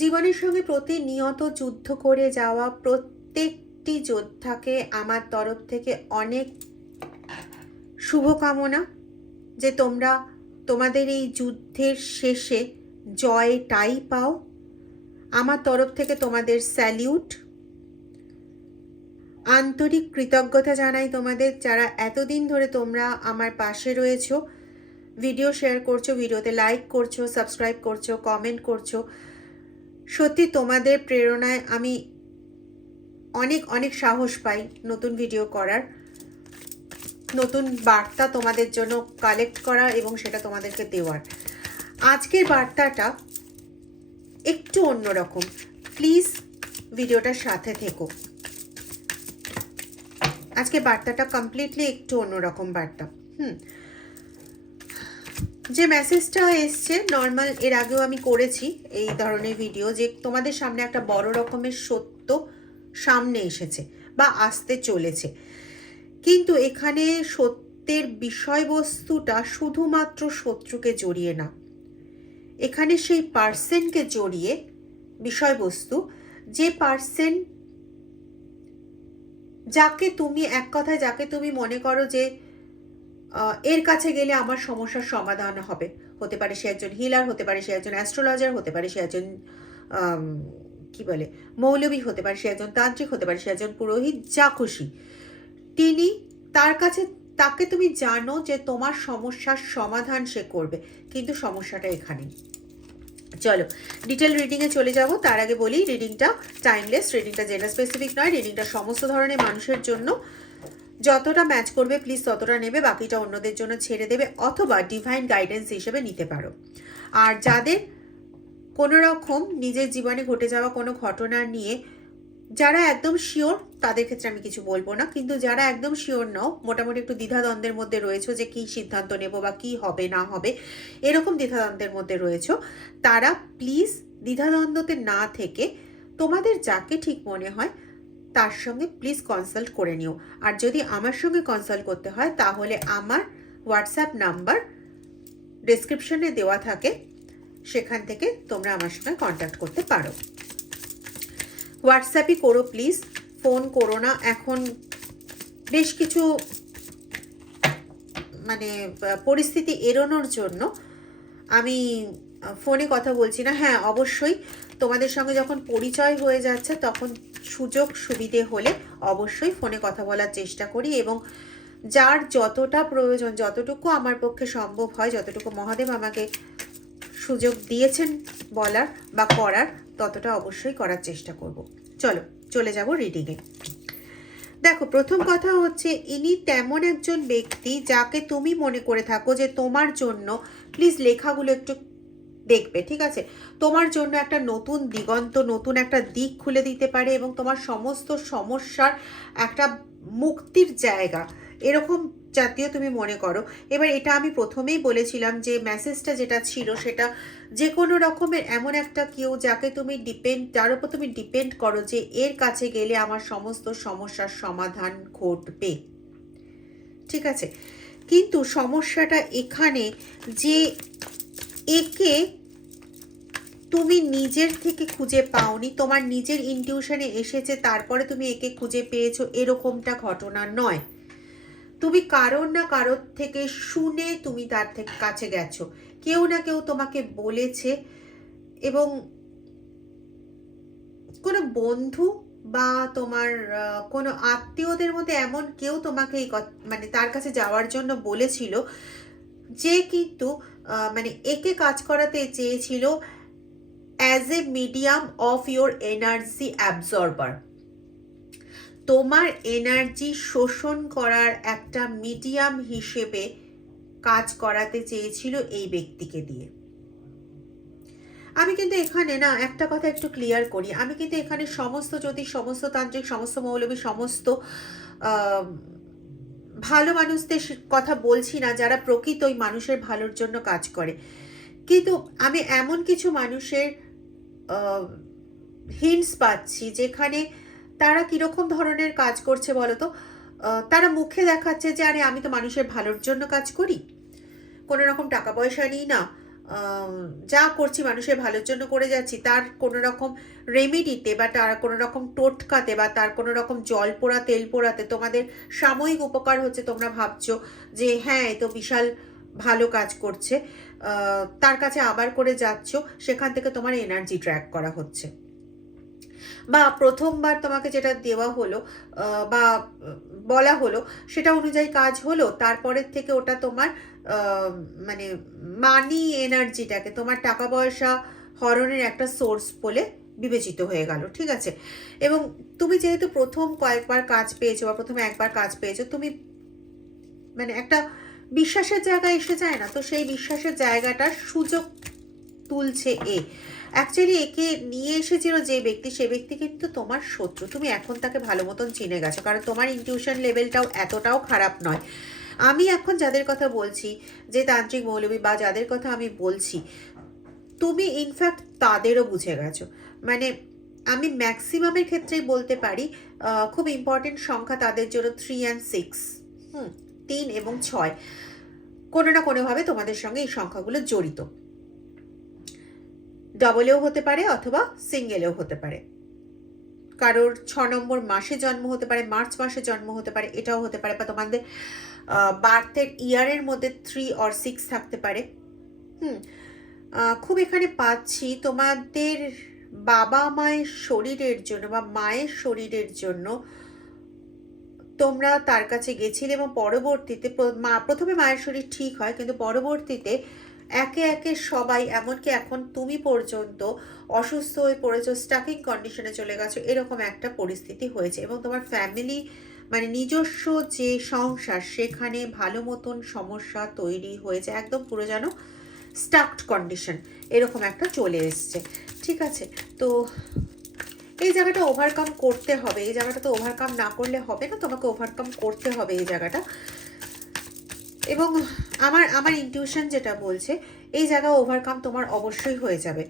জীবনের সঙ্গে প্রতিনিয়ত যুদ্ধ করে যাওয়া প্রত্যেকটি যোদ্ধাকে আমার তরফ থেকে অনেক শুভকামনা, যে তোমরা তোমাদের এই যুদ্ধের শেষে জয়টাই পাও। আমার তরফ থেকে তোমাদের স্যালিউট, আন্তরিক কৃতজ্ঞতা জানাই তোমাদের, যারা এতদিন ধরে তোমরা আমার পাশে রয়েছো, ভিডিও শেয়ার করছো, ভিডিওতে লাইক করছো, সাবস্ক্রাইব করছো, কমেন্ট করছো। সত্যি তোমাদের প্রেরণায় আমি অনেক অনেক সাহস পাই নতুন ভিডিও করার, নতুন বার্তা তোমাদের জন্য কালেক্ট করা এবং সেটা তোমাদেরকে দেওয়ার। আজকের বার্তাটা একটু অন্যরকম, প্লিজ ভিডিওটার সাথে থেকো। আজকে বার্তাটা কমপ্লিটলি একটু অন্যরকম বার্তা। যে মেসেজটা এসছে, নর্মাল এর আগেও আমি করেছি এই ধরনের ভিডিও, যে তোমাদের সামনে একটা বড় রকমের সত্য সামনে এসেছে বা আসতে চলেছে, কিন্তু এখানে সত্যের বিষয়বস্তুটা শুধুমাত্র শত্রুকে জড়িয়ে না, এখানে সেই পার্সনকে জড়িয়ে বিষয়বস্তু, যে পার্সন যাকে তুমি এক কথায় যাকে তুমি মনে করো যে এর কাছে গেলে আমার সমস্যার সমাধান হবে। হতে পারে সে একজন হিলার, হতে পারে সে একজন অ্যাস্ট্রোলজার, হতে পারে সে একজন কি বলে মৌলবী, হতে পারে সে একজন তান্ত্রিক, হতে পারে সে একজন পুরোহিত, যা খুশি তিনি, তার কাছে তাকে তুমি জানো যে তোমার সমস্যার সমাধান সে করবে, কিন্তু সমস্যাটা এখানেই। চলো ডিটেল রিডিংয়ে চলে যাব। তার আগে বলি, রিডিংটা টাইমলেস, রিডিংটা জেন্ডার স্পেসিফিক নয়, রিডিংটা সমস্ত ধরনের মানুষের জন্য। যতটা ম্যাচ করবে প্লিজ ততটা নেবে, বাকিটা অন্যদের জন্য ছেড়ে দেবে, অথবা ডিভাইন গাইডেন্স হিসেবে নিতে পারো। আর যাদের কোনো রকম নিজের জীবনে ঘটে যাওয়া কোনো ঘটনা নিয়ে যারা একদম শিওর, তাদের ক্ষেত্রে আমি কিছু বলবো না, কিন্তু যারা একদম শিওর নাও, মোটামুটি একটু দ্বিধাদ্বন্দ্বের মধ্যে রয়েছে যে কী সিদ্ধান্ত নেব বা কী হবে না হবে, এরকম দ্বিধাদ্বন্দ্বের মধ্যে রয়েছে, তারা প্লিজ দ্বিধাদ্বন্দ্বতে না থেকে তোমাদের যাকে ঠিক মনে হয় তার সঙ্গে প্লিজ কনসাল্ট করে নিও। আর যদি আমার সঙ্গে কনসাল্ট করতে হয় তাহলে আমার হোয়াটসঅ্যাপ নাম্বার ডেসক্রিপশনে দেওয়া থাকে, সেখান থেকে তোমরা আমার সঙ্গে কন্ট্যাক্ট করতে পারো। হোয়াটসঅ্যাপই করো প্লিজ, ফোন করো না। এখন বেশ কিছু মানে পরিস্থিতি এড়ানোর জন্য আমি ফোনে কথা বলছি না। হ্যাঁ, অবশ্যই তোমাদের সঙ্গে যখন পরিচয় হয়ে যাচ্ছে তখন সুযোগ সুবিধে হলে অবশ্যই ফোনে কথা বলার চেষ্টা করি, এবং যার যতটা প্রয়োজন, যতটুকু আমার পক্ষে সম্ভব হয়, যতটুকু মহাদেব আমাকে সুযোগ দিয়েছেন বলার বা করার, ততটা অবশ্যই করার চেষ্টা করব। চলো চলে যাব রিডিংয়ে। দেখো, প্রথম কথা হচ্ছে, ইনি তেমন একজন ব্যক্তি যাকে তুমি মনে করে থাকো যে তোমার জন্য, প্লিজ লেখাগুলো একটু দেখবে, ঠিক আছে, তোমার জন্য একটা নতুন দিগন্ত, নতুন একটা দিক খুলে দিতে পারে এবং তোমার সমস্ত সমস্যার একটা মুক্তির জায়গা, এরকম জাতীয় তুমি মনে করো। এবার এটা আমি প্রথমেই বলেছিলাম যে মেসেজটা যেটা ছিল সেটা যে কোনো রকমের এমন একটা কেউ যাকে তুমি যার উপর তুমি ডিপেন্ড করো যে এর কাছে গেলে আমার সমস্ত সমস্যার সমাধান ঘটবে, ঠিক আছে। কিন্তু সমস্যাটা এখানে যে একে তুমি নিজের থেকে খুঁজে পাওনি, তোমার নিজের ইনটিউশনে এসেছে তারপরে তুমি একে খুঁজে পেয়েছো, এরকমটা ঘটনা নয়। তুমি কারোর না কারোর থেকে শুনে তুমি তার থেকে কাছে গেছো, কেউ না কেউ তোমাকে বলেছে, এবং কোনো বন্ধু বা তোমার কোনো আত্মীয়দের মধ্যে এমন কেউ তোমাকে এই মানে তার কাছে যাওয়ার জন্য বলেছিল, যে কিন্তু মানে একে কাজ করাতে চেয়েছিল as a medium of your energy absorber, তোমার এনার্জি শোষণ করার একটা মিডিয়াম হিসেবে কাজ করাতে চেয়েছিল এই ব্যক্তিকে দিয়ে। আমি কিন্তু এখানে না একটা কথা একটু ক্লিয়ার করি, আমি কিন্তু এখানে সমস্ত জ্যোতিষ, সমস্ত তান্ত্রিক, সমস্ত মৌলবী, সমস্ত ভালো মানুষদের কথা বলছি না যারা প্রকৃতই মানুষের ভালোর জন্য কাজ করে, কিন্তু আমি এমন কিছু মানুষের হিন্টস পাচ্ছি যেখানে তারা কিরকম ধরনের কাজ করছে বলতো। তারা মুখে দেখাচ্ছে যে আরে আমি তো মানুষের ভালোর জন্য কাজ করি, কোনো রকম টাকা পয়সা নিই না, যা করছি মানুষের ভালোর জন্য করে যাচ্ছি, তার কোনো রকম রেমেডিতে বা তার কোনো রকম টোটকাতে বা তার কোনো রকম জল পোড়া তেল পোড়াতে তোমাদের সাময়িক উপকার হচ্ছে, তোমরা ভাবছো যে হ্যাঁ এ তো বিশাল ভালো কাজ করছে, তার কাছে আবার করে যাচ্ছ, সেখান থেকে তোমার এনার্জি ট্র্যাক করা হচ্ছে। বা প্রথমবার তোমাকে যেটা দেওয়া হলো বা বলা হলো সেটা অনুযায়ী কাজ হলো, তারপরের থেকে ওটা তোমার মানে মানি এনার্জিটাকে, তোমার টাকা পয়সা হরণের একটা সোর্স বলে বিবেচিত হয়ে গেল, ঠিক আছে। এবং তুমি যেহেতু প্রথম কয়েকবার কাজ পেয়েছো বা প্রথমে একবার কাজ পেয়েছো, তুমি মানে একটা বিশ্বাসের জায়গায় এসে যায় না, তো সেই বিশ্বাসের জায়গাটার সুযোগ তুলছে এ। অ্যাকচুয়ালি একে নিয়ে এসেছিল যে ব্যক্তি, সে ব্যক্তি কিন্তু তোমার শত্রু, তুমি এখন তাকে ভালো মতন চিনে গেছো, কারণ তোমার ইনটিউশন লেভেলটাও এতটাও খারাপ নয়। আমি এখন যাদের কথা বলছি, যে তান্ত্রিক মৌলবী বা যাদের কথা আমি বলছি, তুমি ইনফ্যাক্ট তাদেরও বুঝে গেছো। মানে আমি ম্যাক্সিমামের ক্ষেত্রেই বলতে পারি খুব ইম্পর্টেন্ট সংখ্যা তাদের জন্য 3 and 6, 3 এবং 6 কোনো না কোনোভাবে তোমাদের সঙ্গে এই সংখ্যাগুলো জড়িত, ডবলেও হতে পারে অথবা সিঙ্গেলেও হতে পারে, কারোর 6 নম্বর মাসে জন্ম হতে পারে, মার্চ মাসে জন্ম হতে পারে, এটাও হতে পারে, বা তোমাদের বার্থের ইয়ারের মধ্যে 3 or 6 থাকতে পারে। খুব এখানে পাচ্ছি তোমাদের বাবা মায়ের শরীরের জন্য বা মায়ের শরীরের জন্য তোমরা তার কাছে গেছিলে, এবং পরবর্তীতে প্রথমে মায়ের শরীর ঠিক হয়, কিন্তু পরবর্তীতে একে একে সবাই, এমনকি এখন তুমি পর্যন্ত অসুস্থ হয়ে পড়েছো, স্টাকিং কন্ডিশনে চলে গেছো, এরকম একটা পরিস্থিতি হয়েছে। এবং তোমার ফ্যামিলি মানে নিজস্ব যে সংসার, সেখানে ভালো মতন সমস্যা তৈরি হয়েছে, একদম পুরো যেন স্টাকড কন্ডিশন এরকম একটা চলে এসছে, ঠিক আছে। তো এই জায়গাটা ওভারকাম করতে হবে, এই জায়গাটা তো ওভারকাম না করলে হবে না, তোমাকে ওভারকাম করতে হবে এই জায়গাটা। এবং আমার ইনটিউশন যেটা বলছে এই জায়গা ওভারকাম তোমার অবশ্যই হয়ে যাবে।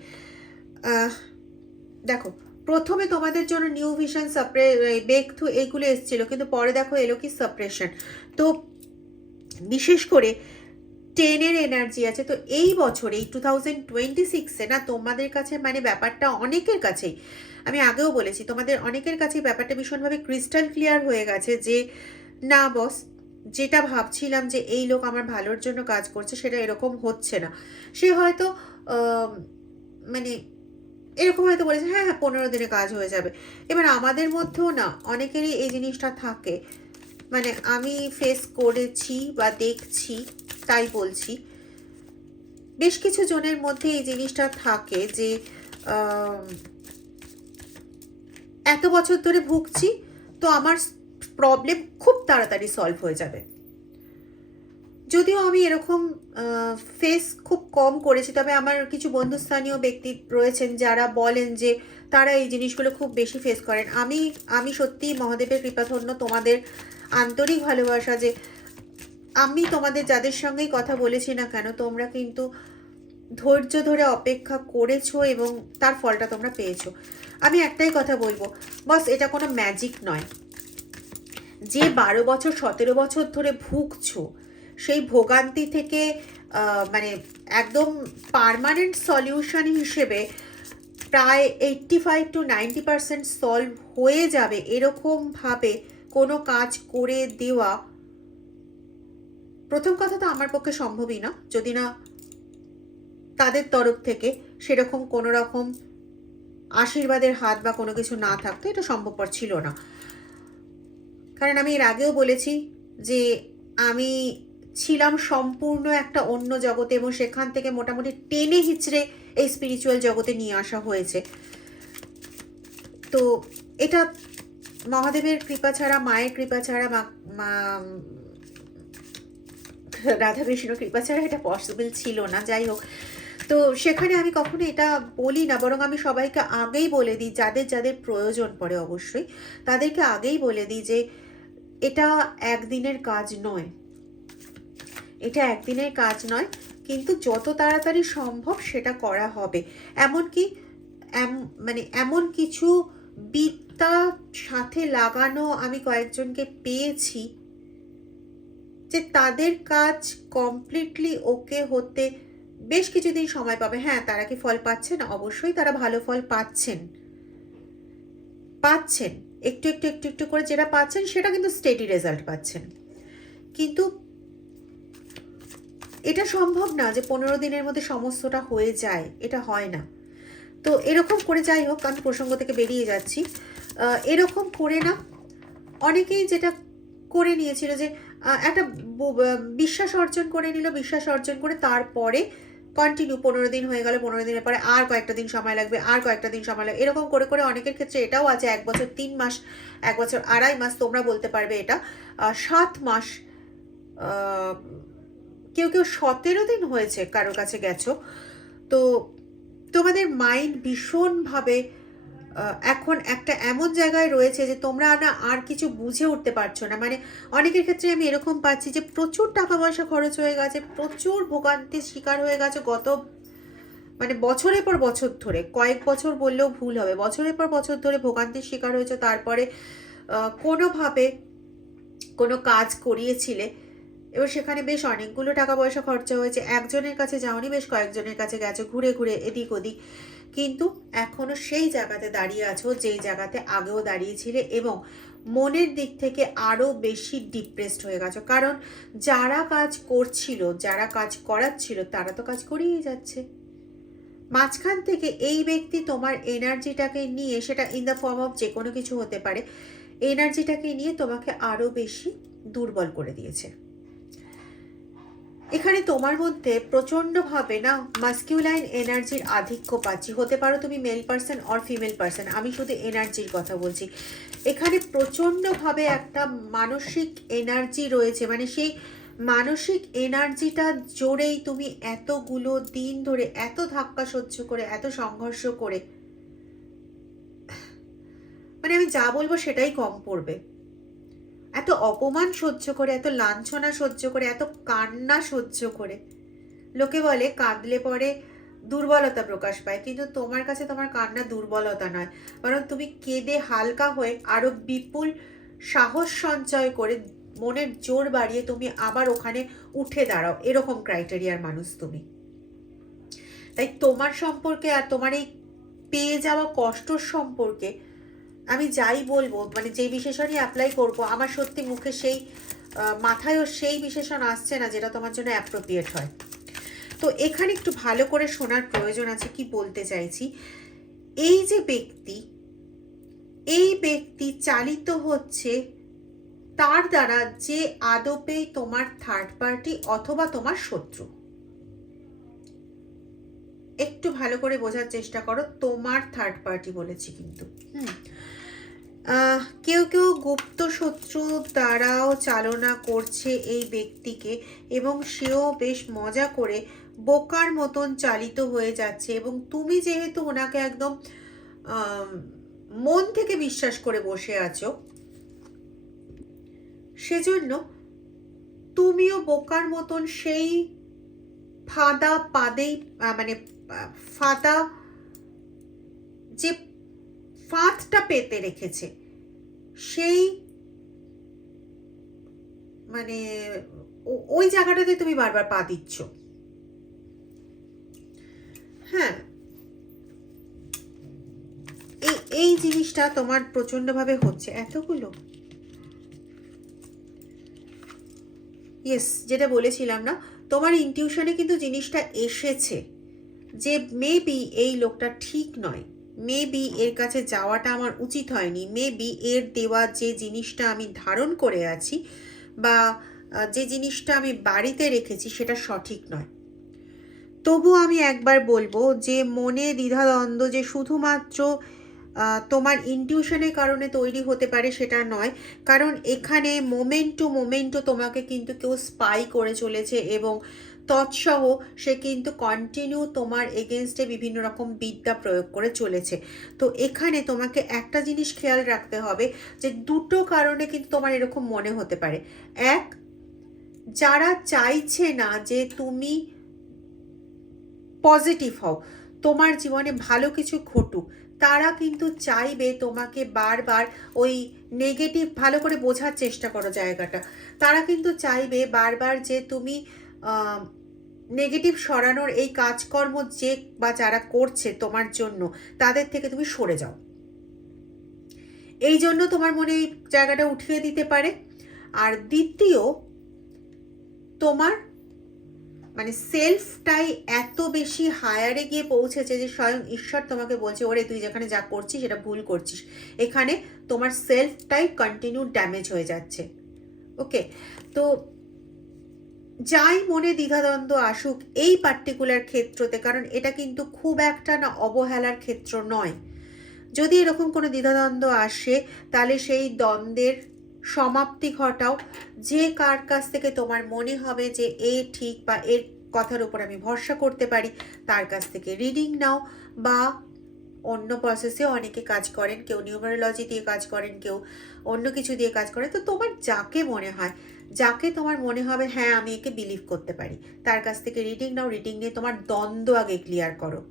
দেখো প্রথমে তোমাদের জন্য নিউ ভিশন, ব্রেক থ্রু এইগুলো এসেছিল, কিন্তু পরে দেখো এলো কি সাপ্রেশন। তো বিশেষ করে 10-এর এনার্জি আছে, তো এই বছরে এই 2026-এ না তোমাদের কাছে মানে ব্যাপারটা অনেকের কাছেই, আমি আগেও বলেছি তোমাদের অনেকের কাছেই ব্যাপারটা ভীষণভাবে ক্রিস্টাল ক্লিয়ার হয়ে গেছে যে না বস, যেটা ভাবছিলাম যে এই লোক আমার ভালোর জন্য কাজ করছে সেটা এরকম হচ্ছে না। সে হয়তো মানে এরকম হয়তো বলেছে হ্যাঁ হ্যাঁ 15 দিনে কাজ হয়ে যাবে। এবার আমাদের মধ্যেও না অনেকেরই এই জিনিসটা থাকে, মানে আমি ফেস করেছি বা দেখছি তাই বলছি, বেশ কিছু জনের মধ্যে এই জিনিসটা থাকে যে এত বছর ধরে ভুগছি, তো আমার প্রবলেম খুব তাড়াতাড়ি সলভ হয়ে যাবে। যদিও আমি এরকম ফেস খুব কম করেছি, তবে আমার কিছু বন্ধুস্থানীয় ব্যক্তি রয়েছেন যারা বলেন যে তারা এই জিনিসগুলো খুব বেশি ফেস করেন। আমি সত্যি মহাদেবের কৃপাধন্য, তোমাদের আন্তরিক ভালোবাসা যে আমি তোমাদের যাদের সঙ্গেই কথা বলেছি না কেন, তোমরা কিন্তু ধৈর্য ধরে অপেক্ষা করেছো এবং তার ফলটা তোমরা পেয়েছো। আমি একটাই কথা বলবো বস, এটা কোনো ম্যাজিক নয়। যে 12 বছর 17 বছর ধরে ভুগছো, সেই ভোগান্তি থেকে মানে একদম পার্মানেন্ট সলিউশন হিসেবে প্রায় 85 to 90% সলভ হয়ে যাবে এরকমভাবে কোনো কাজ করে দেওয়া, প্রথম কথা তো আমার পক্ষে সম্ভবই না, যদি না তাদের তরফ থেকে সেরকম কোনো রকম আশীর্বাদের হাত বা কোনো কিছু না থাকতো, এটা সম্ভবপর ছিল না। কারণ আমি এর আগেও বলেছি যে আমি ছিলাম সম্পূর্ণ একটা অন্য জগতে, এবং সেখান থেকে মোটামুটি টেনে হিচড়ে এই স্পিরিচুয়াল জগতে নিয়ে আসা হয়েছে। তো এটা মহাদেবের কৃপা ছাড়া, মায়ের কৃপা ছাড়া, রাধা কৃষ্ণ কৃপা ছাড়া এটা পসিবল ছিল না। যাই হোক, তো সেখানে আমি কখনো এটা বলি না, বরং আমি সবাইকে আগেই বলে দিই, যাদের যাদের প্রয়োজন পড়ে অবশ্যই তাদেরকে আগেই বলে দিই যে এটা একদিনের কাজ নয়, এটা একদিনের কাজ নয়, কিন্তু যত তাড়াতাড়ি সম্ভব সেটা করা হবে। এমনকি মানে এমন কিছু বিদ্যা সাথে লাগানো আমি কয়েকজনকে পেয়েছি যে তাদের কাজ কমপ্লিটলি ওকে হতে বেশ কিছুদিন সময় পাবে। হ্যাঁ, তারা কি ফল পাচ্ছেন? অবশ্যই তারা ভালো ফল পাচ্ছেন। একটু একটু একটু একটু করে যেটা পাচ্ছেন সেটা কিন্তু স্টেডি রেজাল্ট পাচ্ছেন। কিন্তু এটা সম্ভব না যে 15 দিনের মধ্যে সমস্তটা হয়ে যায়, এটা হয় না। তো এরকম করে, যাই হোক আমি প্রসঙ্গ থেকে বেরিয়ে যাচ্ছি, এরকম করে না অনেকেই যেটা করে নিয়েছিল যে একটা বিশ্বাস অর্জন করে নিল, বিশ্বাস অর্জন করে তারপরে কন্টিনিউ 15 দিন হয়ে গেল, 15 দিনের পরে আর কয়েকটা দিন সময় লাগবে, আর কয়েকটা দিন সময় লাগবে, এরকম করে করে অনেকের ক্ষেত্রে এটাও আছে 1 বছর 3 মাস, 1 বছর 2.5 মাস, তোমরা বলতে পারবে এটা 7 মাস, কেউ কেউ 17 দিন হয়েছে কারোর কাছে গেছো। তো তোমাদের মাইন্ড ভীষণভাবে এখন একটা এমন জায়গায় রয়েছে যে তোমরা না আর কিছু বুঝে উঠতে পারছো না। মানে অনেকের ক্ষেত্রে আমি এরকম পাচ্ছি যে প্রচুর টাকা পয়সা খরচ হয়ে গেছে, প্রচুর ভোগান্তির শিকার হয়ে গেছে গত মানে বছরের পর বছর ধরে, কয়েক বছর বললেও ভুল হবে, বছরের পর বছর ধরে ভোগান্তির শিকার হয়েছে। তারপরে কোনোভাবে কোনো কাজ করিয়েছিলে, এবার সেখানে বেশ অনেকগুলো টাকা পয়সা খরচা হয়েছে, একজনের কাছে যাওনি, বেশ কয়েকজনের কাছে গেছো, ঘুরে ঘুরে এদিক ওদিক, কিন্তু এখনো সেই জায়গাতে দাঁড়িয়ে আছো যেই জায়গাতে আগেও দাঁড়িয়েছিলে, এবং মনের দিক থেকে আরো বেশি ডিপ্রেসড হয়ে গেছো। কারণ যারা কাজ করছিল, যারা কাজ করাচ্ছিল, তারা তো কাজ করিয়ে যাচ্ছে, মাঝখান থেকে এই ব্যক্তি তোমার এনার্জিটাকে নিয়ে, সেটা ইন দ্য ফর্ম অফ যে কোনো কিছু হতে পারে, এনার্জিটাকে নিয়ে তোমাকে আরো বেশি দুর্বল করে দিয়েছে। এখানে তোমার মধ্যে প্রচণ্ডভাবে না মাস্কিউলাইন এনার্জির আধিক্য পাচ্ছি। হতে পারো তুমি mail person or female person, আমি শুধু এনার্জির কথা বলছি। এখানে প্রচণ্ডভাবে একটা মানসিক এনার্জি রয়েছে, মানে সেই মানসিক এনার্জিটা জোরেই তুমি এতগুলো দিন ধরে এত ধাক্কা সহ্য করে, এত সংঘর্ষ করে, মানে আমি যা বলবো সেটাই কম পড়বে, এত অপমান সহ্য করে, এত লাঞ্ছনা সহ্য করে, এত কান্না সহ্য করে। লোকে বলে কাঁদলে পরে দুর্বলতা প্রকাশ পায়, কিন্তু তোমার কাছে তোমার কান্না দুর্বলতা নয়, বরং তুমি কেঁদে হালকা হয়ে আরো বিপুল সাহস সঞ্চয় করে, মনের জোর বাড়িয়ে তুমি আবার ওখানে উঠে দাঁড়াও, এরকম ক্রাইটেরিয়ার মানুষ তুমি। তাই তোমার সম্পর্কে আর তোমার এই পেয়ে যাওয়া কষ্টর সম্পর্কে আমি যাই বলবো, মানে যে বিশেষণই অ্যাপ্লাই করবো, আমার সত্যি মুখে সেই মাথায়ও সেই বিশেষণ আসছে না যেটা তোমার জন্য অ্যাপ্রোপ্রিয়েট হয়। তো এখানে একটু ভালো করে শোনার প্রয়োজন আছে কি বলতে চাইছি। এই যে ব্যক্তি, এই ব্যক্তি চালিত হচ্ছে তার দ্বারা যে আদপেই তোমার থার্ড পার্টি অথবা তোমার শত্রু। একটু ভালো করে বোঝার চেষ্টা করো, তোমার থার্ড পার্টি বলেছি কিন্তু। কেউ কেউ গুপ্ত শত্রু দ্বারাও চালনা করছে এই ব্যক্তিকে, এবং সেও বেশ মজা করে বোকার মতন চালিত হয়ে যাচ্ছে, এবং তুমি যেহেতু ওনাকে একদম মন থেকে বিশ্বাস করে বসে আছো, সেজন্য তুমিও বোকার মতন সেই ফাঁদা পাদেই, মানে ফাঁদা যে ফাঁদটা পেতে রেখেছে, সেই মানে ওই জায়গাটাতে তুমি বারবার পা দিচ্ছ। হ্যাঁ, এই জিনিসটা তোমার প্রচন্ডভাবে হচ্ছে। এতগুলো ইয়েস, যেটা বলেছিলাম না, তোমার ইনটিউশনে কিন্তু জিনিসটা এসেছে যে মেবি এই লোকটা ঠিক নয়, মেবি এর কাছে যাওয়াটা আমার উচিত হয়নি, মেবি এর দেওয়া যে জিনিসটা আমি ধারণ করে আছি বা যে জিনিসটা আমি বাড়িতে রেখেছি সেটা সঠিক নয়। তবু আমি একবার বলবো যে মনে দ্বিধাদ্বন্দ্ব যে শুধুমাত্র তোমার ইনটিউশনের কারণে তৈরি হতে পারে সেটা নয়, কারণ এখানে মোমেন্ট টু মোমেন্টও তোমাকে কিন্তু কেউ স্পাই করে চলেছে, এবং তৎসহ সে কিন্তু কন্টিনিউ তোমার এগেনস্টে বিভিন্ন রকম বিদ্যা প্রয়োগ করে চলেছে। তো এখানে তোমাকে একটা জিনিস খেয়াল রাখতে হবে যে দুটো কারণে কিন্তু তোমার এরকম মনে হতে পারে। এক, যারা চাইছে না যে তুমি পজিটিভ হও, তোমার জীবনে ভালো কিছু ঘটুক, তারা কিন্তু চাইবে তোমাকে বারবার ওই নেগেটিভ, ভালো করে বোঝার চেষ্টা করো জায়গাটা, তারা কিন্তু চাইবে বারবার যে তুমি নেগেটিভ সরানোর এই কাজকর্ম যে বা যারা করছে তোমার জন্য, তাদের থেকে তুমি সরে যাও। এই জন্য তোমার মনে এই জায়গাটা উঠিয়ে দিতে পারে। আর দ্বিতীয়, তোমার মানে সেলফটাই এত বেশি হায়ারে গিয়ে পৌঁছেছে যে স্বয়ং ঈশ্বর তোমাকে বলছে, ওরে তুই যেখানে যা করছিস সেটা ভুল করছিস। এখানে তোমার সেলফটাই কন্টিনিউ ড্যামেজ হয়ে যাচ্ছে। ওকে, তো যাই মনে দ্বিধাদ্বন্দ্ব আসুক এই পার্টিকুলার ক্ষেত্রতে, কারণ এটা কিন্তু খুব একটা না অবহেলার ক্ষেত্র নয়, যদি এরকম কোনো দ্বিধাদ্বন্দ্ব আসে তাহলে সেই দ্বন্দ্বের সমাপ্তি ঘটাও। যে কার কাছ থেকে তোমার মনে হবে যে এ ঠিক বা এর কথার উপর আমি ভরসা করতে পারি, তার কাছ থেকে রিডিং নাও। বা অন্য প্রসেসে অনেকে কাজ করেন, কেউ নিউমারোলজি দিয়ে কাজ করেন, কেউ অন্য কিছু দিয়ে কাজ করেন। তো তোমার যাকে মনে হয়, যাকে তোমার মনে হবে হ্যাঁ আমি একে বিলিভ করতে পারি, তার কাছ থেকে রিডিং নাও। রিডিং নিয়ে তোমার দ্বন্দ্ব আগে ক্লিয়ার করো।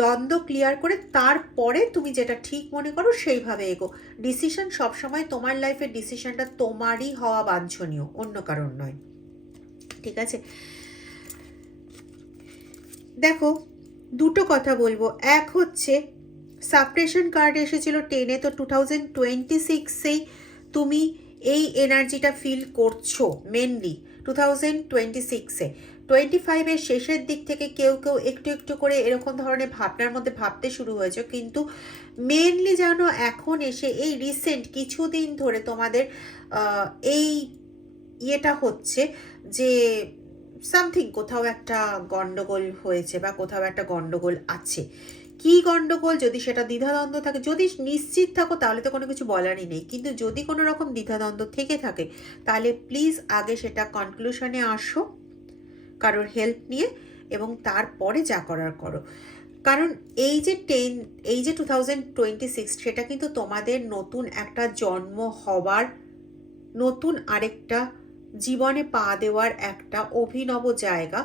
দ্বন্দ্ব ক্লিয়ার করে তারপরে তুমি যেটা ঠিক মনে করো সেইভাবে এগো। ডিসিশন সবসময় তোমার লাইফের ডিসিশনটা তোমারই হওয়া বাঞ্ছনীয়, অন্য কারণ নয়। ঠিক আছে, দেখো দুটো কথা বলবো। এক হচ্ছে সাপ্রেশন কার্ড এসেছিল 10-এ, তো 2026-এই তুমি এই এনার্জিটা ফিল করছো মেনলি 2026-এ। 25-এর শেষের দিক থেকে কেউ কেউ একটু একটু করে এরকম ধরনের ভাবনার মধ্যে ভাবতে শুরু হয়েছে, কিন্তু মেনলি জানো এখন এসে এই রিসেন্ট কিছুদিন ধরে তোমাদের এই ইয়েটা হচ্ছে যে সামথিং কোথাও একটা গন্ডগোল হয়েছে বা কোথাও একটা গন্ডগোল আছে। কি গন্ডগোল, যদি সেটা দ্বিধাদ্বন্দ্ব থাকে, যদি নিশ্চিত থাকো তাহলে তো কোনো কিছু বলারই নেই, কিন্তু যদি কোনো রকম দ্বিধাদ্বন্দ্ব থেকে থাকে তাহলে প্লিজ আগে সেটা কনক্লুশনে আসো কারোর হেল্প নিয়ে, এবং তারপরে যা করার করো। কারণ এই যে 2026 সেটা কিন্তু তোমাদের নতুন একটা জন্ম হওয়ার, নতুন আরেকটা জীবনে পা দেওয়ার একটা অভিনব জায়গা।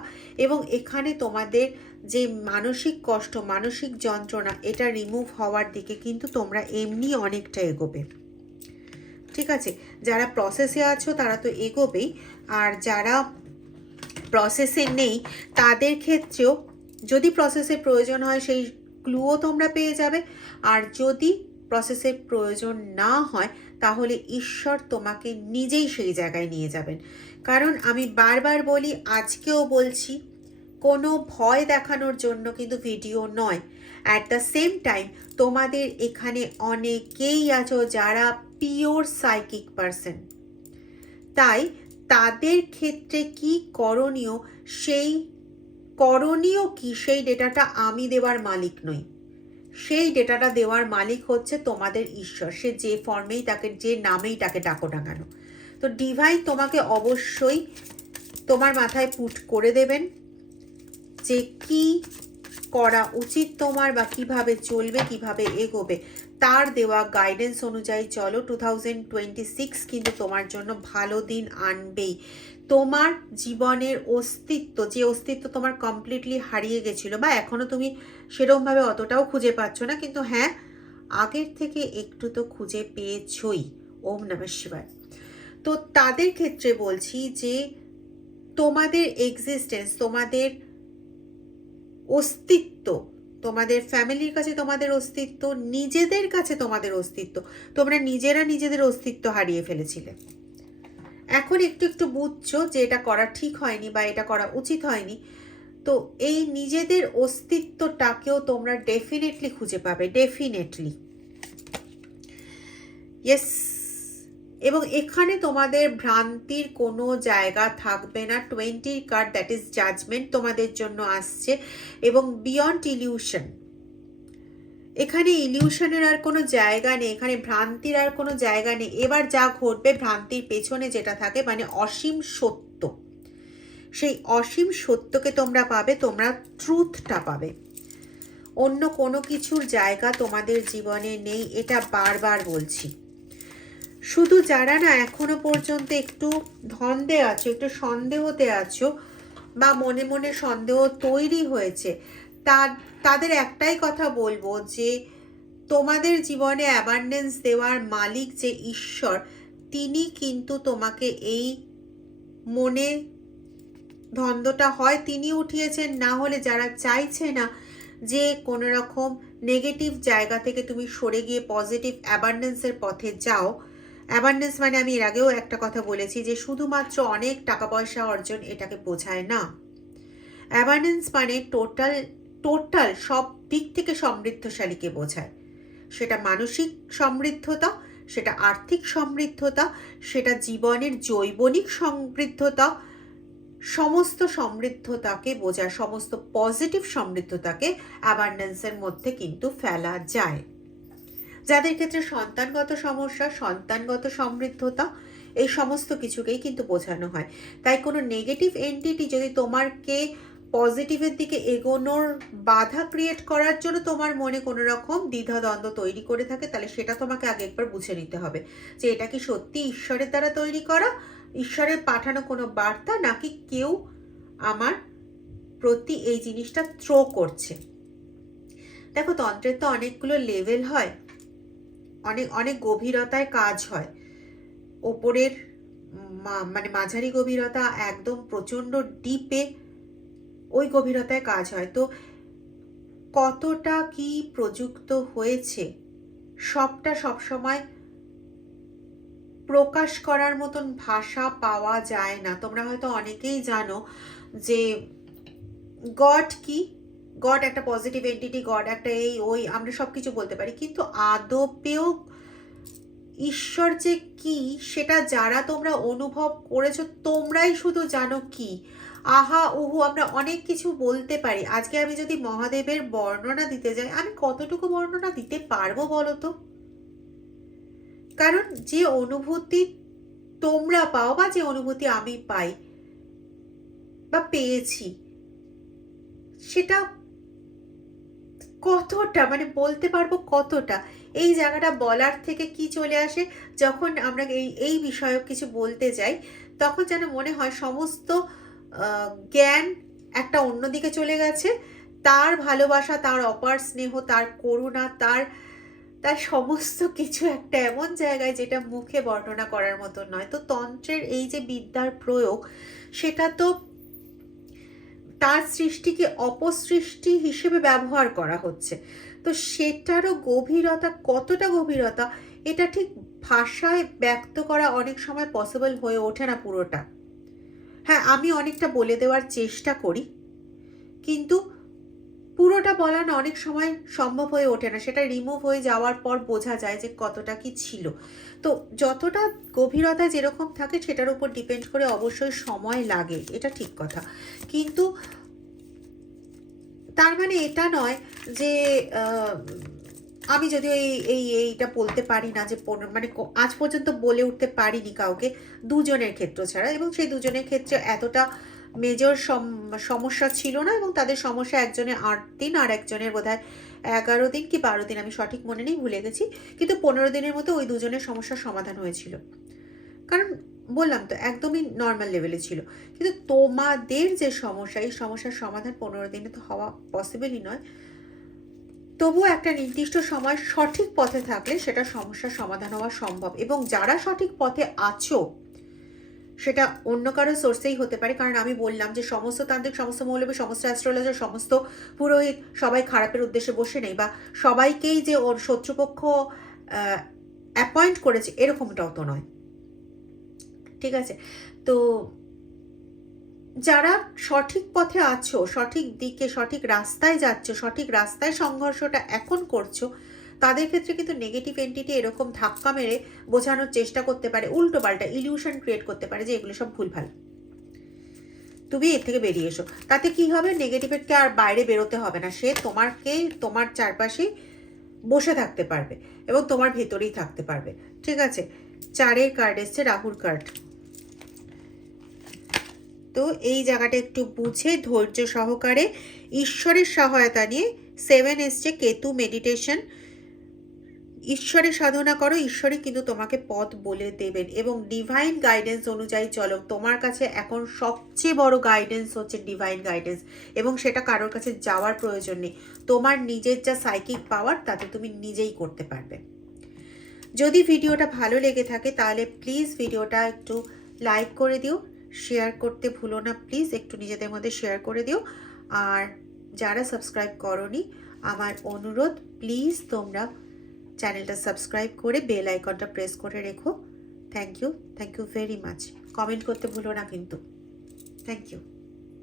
এবং এখানে তোমাদের যে মানসিক কষ্ট, মানসিক যন্ত্রণা, এটা রিমুভ হওয়ার দিকে কিন্তু তোমরা এমনি অনেকটা এগোবে। ঠিক আছে, যারা প্রসেসে আছো তারা তো এগোবেই, আর যারা প্রসেসে নেই তাদের ক্ষেত্রেও যদি প্রসেসের প্রয়োজন হয় সেই ক্লুও তোমরা পেয়ে যাবে। আর যদি প্রসেসের প্রয়োজন না হয় তাহলে ঈশ্বর তোমাকে নিজেই সেই জায়গায় নিয়ে যাবেন। কারণ আমি বারবার বলি, আজকেও বলছি, কোনো ভয় দেখানোর জন্য কিন্তু ভিডিও নয়। অ্যাট দ্য সেম টাইম তোমাদের এখানে অনেকেই আছো যারা পিওর সাইকিক পারসন, তাই তাদের ক্ষেত্রে কি করণীয়, সেই করণীয় কি সেই ডেটাটা আমি দেওয়ার মালিক নই, সেই ডেটাটা দেওয়ার মালিক হচ্ছে তোমাদের ঈশ্বর। সে যে ফর্মেই তাকে, যে নামেই তাকে ডাকো না কেন। তো ডিভাইন তোমাকে অবশ্যই তোমার মাথায় পুট করে দেবেন যে কি করা উচিত তোমার, বা কিভাবে চলবে, কিভাবে এগোবে, তার দেওয়া গাইডেন্স অনুযায়ী চলো। 2026 কিন্তু তোমার জন্য ভালো দিন আনবেই। তোমার জীবনের অস্তিত্ব, যে অস্তিত্ব তোমার কমপ্লিটলি হারিয়ে গেছিল, বা এখনো তুমি সেরকমভাবে অতটাও খুঁজে পাচ্ছ না, কিন্তু হ্যাঁ আগের থেকে একটু তো খুঁজে পেয়েছই। ওম নমঃ শিবায়। তো তাদের ক্ষেত্রে বলছি যে তোমাদের এক্সিস্টেন্স, তোমাদের অস্তিত্ব, তোমাদের ফ্যামিলির কাছে তোমাদের অস্তিত্ব, নিজেদের কাছে তোমাদের অস্তিত্ব, তোমরা নিজেরা নিজেদের অস্তিত্ব হারিয়ে ফেলেছিলে। এখন একটু একটু বুঝছো যে এটা করা ঠিক হয়নি বা এটা করা উচিত হয়নি। তো এই নিজেদের অস্তিত্বটাকেও তোমরা ডেফিনেটলি খুঁজে পাবে, ডেফিনেটলি। ইয়েস, এবং এখানে তোমাদের ভ্রান্তির কোনো জায়গা থাকবে না। 20 কার্ড, দ্যাট ইজ জাজমেন্ট তোমাদের জন্য আসছে, এবং বিয়ন্ড ইলিউশন। এখানে ইলিউশনের আর কোনো জায়গা নেই, এখানে ভ্রান্তির আর কোনো জায়গা নেই। এবার যা ঘটবে, ভ্রান্তির পেছনে যেটা থাকে মানে অসীম সত্য, সেই অসীম সত্যকে তোমরা পাবে, তোমরা ট্রুথটা পাবে। অন্য কোনো কিছুর জায়গা তোমাদের জীবনে নেই, এটা বারবার বলছি। শুধু যারা না এখনো পর্যন্ত একটু ধন্দে আছো, একটু সন্দেহতে আছো, বা মনে মনে সন্দেহ তৈরি হয়েছে, তাদের একটাই কথা বলবো যে তোমাদের জীবনে অ্যাবান্ডেন্স দেওয়ার মালিক যে ঈশ্বর, তিনি কিন্তু তোমাকে এই মনে ধন্দটা হয় তিনি উঠিয়েছেন, না হলে যারা চাইছে না যে কোনো রকম নেগেটিভ জায়গা থেকে তুমি সরে গিয়ে পজিটিভ অ্যাবান্ডেন্সের পথে যাও। অ্যাবান্ডেন্স মানে আমি এর আগেও একটা কথা বলেছি যে শুধুমাত্র অনেক টাকা পয়সা অর্জন এটাকে বোঝায় না। অ্যাবান্ডেন্স মানে টোটাল সব দিক থেকে সমৃদ্ধশালীকে বোঝায়। সেটা মানসিক সমৃদ্ধতা, সেটা আর্থিক সমৃদ্ধতা, সেটা জীবনের জৈবনিক সমৃদ্ধতা, সমস্ত সমৃদ্ধতাকে বোঝায়। সমস্ত পজিটিভ সমৃদ্ধতাকে অ্যাবান্ডেন্সের মধ্যে কিন্তু ফেলা যায়। যাদের ক্ষেত্রে সন্তানগত সমস্যা, সন্তানগত সমৃদ্ধতা, এই সমস্ত কিছুকেই কিন্তু বোঝানো হয়। তাই কোনো নেগেটিভ এন্টিটি যদি তোমাকে পজিটিভের দিকে এগোনোর বাধা ক্রিয়েট করার জন্য তোমার মনে কোনো রকম দ্বিধাদ্বন্দ্ব তৈরি করে থাকে, তাহলে সেটা তোমাকে আগে একবার বুঝে নিতে হবে যে এটা কি সত্যি ঈশ্বরের দ্বারা তৈরি করা, ঈশ্বরের পাঠানো কোনো বার্তা, নাকি কেউ আমার প্রতি এই জিনিসটা থ্রো করছে। দেখো, তন্ত্রের তো অনেকগুলো লেভেল হয়, অনেক অনেক গভীরতায় কাজ হয়। ওপরের মানে মাঝারি গভীরতা, একদম প্রচণ্ড ডিপে ওই গভীরতায় কাজ হয়। তো কতটা কি প্রযুক্ত হয়েছে সবটা সবসময় প্রকাশ করার মতন ভাষা পাওয়া যায় না। তোমরা হয়তো অনেকেই জানো যে গড কি, গড একটা পজিটিভ এন্টিটি, গড একটা এই ওই, আমরা সব কিছু বলতে পারি, কিন্তু আদপেও ঈশ্বর যে কি সেটা যারা তোমরা অনুভব করেছো তোমরাই শুধু জানো কি। আহা উহু আমরা অনেক কিছু বলতে পারি। আজকে আমি যদি মহাদেবের বর্ণনা দিতে যাই, আমি কতটুকু বর্ণনা দিতে পারবো বলো তো? কারণ যে অনুভূতি তোমরা পাও বা যে অনুভূতি আমি পাই বা পেয়েছি, সেটা কতটা, মানে বলতে পারবো কতটা। এই জায়গাটা বলার থেকে কি চলে আসে, যখন আমরা এই বিষয়ে কিছু বলতে যাই তখন যেন মনে হয় সমস্ত জ্ঞান একটা অন্যদিকে চলে গেছে। তার ভালোবাসা, তার অপার স্নেহ, তার করুণা, তার সমস্ত কিছু একটা এমন জায়গায় যেটা মুখে বর্ণনা করার মতো নয়। তো তন্ত্রের এই যে বিদ্যার প্রয়োগ, সেটা তো তার সৃষ্টিকে অপসৃষ্টি হিসেবে ব্যবহার করা হচ্ছে। তো সেটারও গভীরতা, কতটা গভীরতা, এটা ঠিক ভাষায় ব্যক্ত করা অনেক সময় পসিবল হয়ে ওঠে না পুরোটা। হ্যাঁ, আমি অনেকটা বলে দেওয়ার চেষ্টা করি, কিন্তু পুরোটা বলা না অনেক সময় সম্ভব হয়ে ওঠে না। সেটা রিমুভ হয়ে যাওয়ার পর বোঝা যায় যে কতটা কি ছিল। তো যতটা গভীরতা যেরকম থাকে সেটার উপর ডিপেন্ড করে অবশ্যই সময় লাগে, এটা ঠিক কথা। কিন্তু তার মানে এটা নয় যে আমি যদিও এইটা বলতে পারি না যে মানে আজ পর্যন্ত বলে উঠতে পারিনি কাউকে, দুজনের ক্ষেত্র ছাড়া, এবং সেই দুজনের ক্ষেত্রে এতটা মেজর সমস্যা ছিল না, এবং তাদের সমস্যা একজনের 8 দিন আর একজনের বোধহয় 11 দিন কি 12 দিন, আমি সঠিক মনে নেই, ভুলে গেছি, কিন্তু 15 দিনের মতো ওই দুজনের সমস্যার সমাধান হয়েছিল। কারণ বললাম তো একদমই নর্মাল লেভেলে ছিল। কিন্তু তোমাদের যে সমস্যা, এই সমস্যার সমাধান 15 দিনে তো হওয়া পসিবলই নয়। তবুও একটা নির্দিষ্ট সময় সঠিক পথে থাকলে সেটা সমস্যার সমাধান হওয়া সম্ভব। এবং যারা সঠিক পথে আছো, সেটা অন্য কারো সোর্সেই হতে পারে। কারণ আমি বললাম যে সমস্ত তান্ত্রিক, সমস্ত মৌলবী, সমস্ত অ্যাস্ট্রোলজার, সমস্ত পুরোহিত সবাই খারাপের উদ্দেশ্যে বসে নেই, বা সবাইকেই যে ওর শত্রুপক্ষ অ্যাপয়েন্ট করেছে এরকমটাও তো নয়। ঠিক আছে? তো যারা সঠিক পথে আছো, সঠিক দিকে, সঠিক রাস্তায় যাচ্ছ, সঠিক রাস্তায় সংঘর্ষটা এখন করছো, তাদের ক্ষেত্রে কিন্তু নেগেটিভ এন্টিটি এরকম ধাক্কা মেরে বোঝানোর চেষ্টা করতে পারে, উল্টো পাল্টা ইলিউশন ক্রিয়েট করতে পারে যে এগুলো সব ভুলভাল, তুমি এর থেকে বেরিয়ে এসো। তাতে কি হবে, নেগেটিভেরকে আর বাইরে বেরোতে হবে না, সে তোমার চারপাশেই বসে থাকতে পারবে এবং তোমার ভেতরেই থাকতে পারবে। ঠিক আছে? 4 কার্ড এসছে, রাহুর কার্ড। তো এই জায়গাটা একটু বুঝে ধৈর্য সহকারে ঈশ্বরের সহায়তা নিয়ে 7 এসছে, কেতু মেডিটেশন। ঈশ্বরের সাধনা করো, ঈশ্বরই কিন্তু তোমাকে পথ বলে দেবেন, এবং ডিভাইন গাইডেন্স অনুযায়ী চলো। তোমার কাছে এখন সবচেয়ে বড় গাইডেন্স হচ্ছে ডিভাইন গাইডেন্স, এবং সেটা কারোর কাছে যাওয়ার প্রয়োজন নেই। তোমার নিজের যা সাইকিক পাওয়ার, তাতে তুমি নিজেই করতে পারবে। যদি ভিডিওটা ভালো লেগে থাকে তাহলে প্লিজ ভিডিওটা একটু লাইক করে দিও, শেয়ার করতে ভুলো না প্লিজ, একটু নিজেদের মধ্যে শেয়ার করে দিও। আর যারা সাবস্ক্রাইব করোনি, আমার অনুরোধ প্লিজ তোমরা চ্যানেলটা সাবস্ক্রাইব করে বেল আইকনটা প্রেস করে রেখো। Thank you very much. Comment করতে ভুলো না কিন্তু। Thank you.